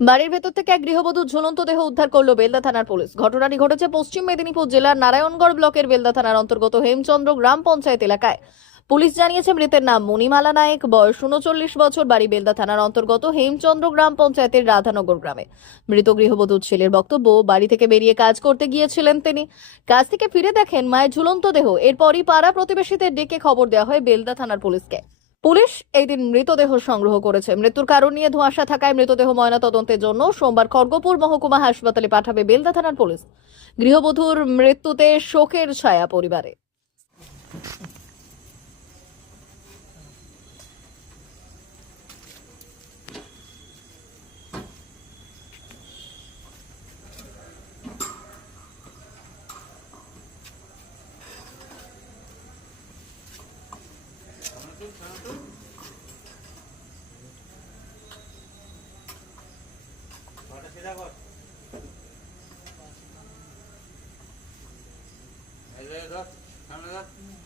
বাড়ির ভেতর থেকে এক গৃহবধূ ঝুলন্ত দেহ উদ্ধার করল বেলদা থানার পুলিশ। ঘটনাটি ঘটেছে পশ্চিম মেদিনীপুর জেলার নারায়ণগড় ব্লকের বেলদা থানার অন্তর্গত হেমচন্দ্র গ্রাম পঞ্চায়েত এলাকায়। পুলিশ জানিয়েছে মৃতের নাম মণিমালা নায়েক, বয়স উনচল্লিশ বছর, বাড়ি বেলদা থানার অন্তর্গত হেমচন্দ্র গ্রাম পঞ্চায়েতের রাধানগর গ্রামে। মৃত গৃহবধূর ছেলের বক্তব্য, বাড়ি থেকে বেরিয়ে কাজ করতে গিয়েছিলেন তিনি। কাজ থেকে ফিরে দেখেন মায়ের ঝুলন্ত দেহ। এরপরই পাড়া প্রতিবেশীদের ডেকে খবর দেওয়া হয় বেলদা থানার পুলিশকে। পুলিশ এই দিন মৃতদেহ সংগ্রহ করেছে। মৃত্যুর কারণ নিয়ে ধোঁয়াশা থাকায় মৃতদেহ ময়নাতদন্তের জন্য সোমবার খড়গপুর মহকুমা হাসপাতালে পাঠাবে বেলদা থানার পুলিশ। গৃহবধূর মৃত্যুতে শোকের ছায়া পরিবারে। Hello, doctor. Hello, doctor.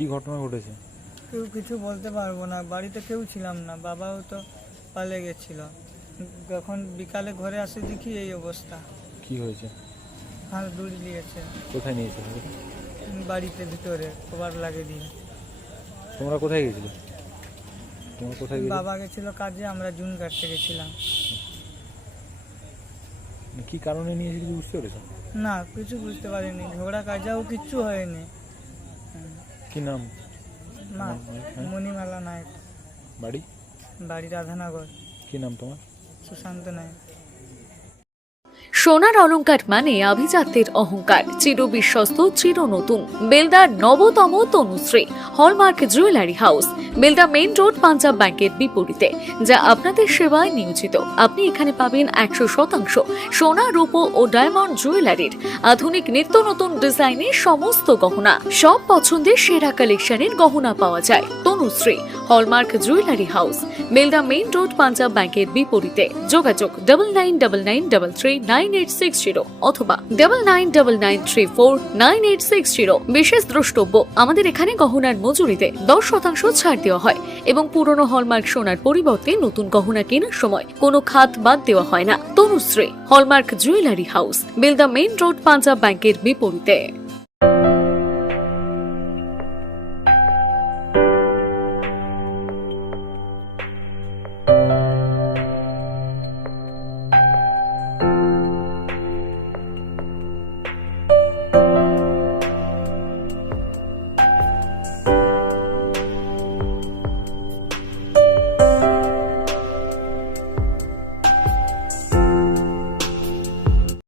কি ঘটনা ঘটেছে? কেউ কিছু বলতে পারব না বাড়িতে কেউ ছিলাম না বাবাও তো পালে গেছিল। যখন বিকালে ঘরে আসে দেখি এই অবস্থা। কি হয়েছে? হাত দড়ি দিয়েছে। কোথায় নিয়েছে বাড়িতে ভিতরে কবার লাগে দিয়ে। তোমরা কোথায় গেছিলে? তোমরা কোথায় গেছিলে? বাবা গেছিল কাজে আমরা জুন কাটতে গেছিলাম। কি কারণে নিয়েছিল বুঝতে পেরেছ? না কিছু বুঝতে পারিনি। ঝগড়া কাজাও কিচ্ছু হয়নি। কি নাম? মা হ্যাঁ। মণিমালা নায়ক। বাড়ি? বাড়ি রাধানগর। কি নাম তোমার? সুশান্ত নায়ক। সোনার অলঙ্কার মানে আভিজাত্যের অহংকার। চির বিশ্বস্ত চির নতুন। বেলদার নবতম Tanushree. Hallmark jewellery house Belda main road Punjab ব্যাংকের বিপরীতে, যা আপনাদের সেবায় নিয়োজিত। আপনি এখানে পাবেন একশো শতাংশ সোনা, রূপো ও ডায়মন্ড জুয়েলারির আধুনিক নিত্য নতুন ডিজাইনের সমস্ত গহনা। সব পছন্দের সেরা কালেকশনের গহনা পাওয়া যায়। Tanushree, hallmark jewellery house Belda main road Punjab ব্যাংকের বিপরীতে। যোগাযোগ double nine double nine double three nine eight six zero অথবা double nine double nine three four nine eight six zero বিশেষ দ্রষ্টব্য, আমাদের এখানে গহনার মজুরিতে দশ শতাংশ ছাড় দেওয়া হয় এবং পুরনো হলমার্ক সোনার পরিবর্তে নতুন গহনা কেনার সময় কোনো খাত বাদ দেওয়া হয় না। Tanushree, hallmark jewellery house, Belda main road, Punjab ব্যাংকের বিপরীতে।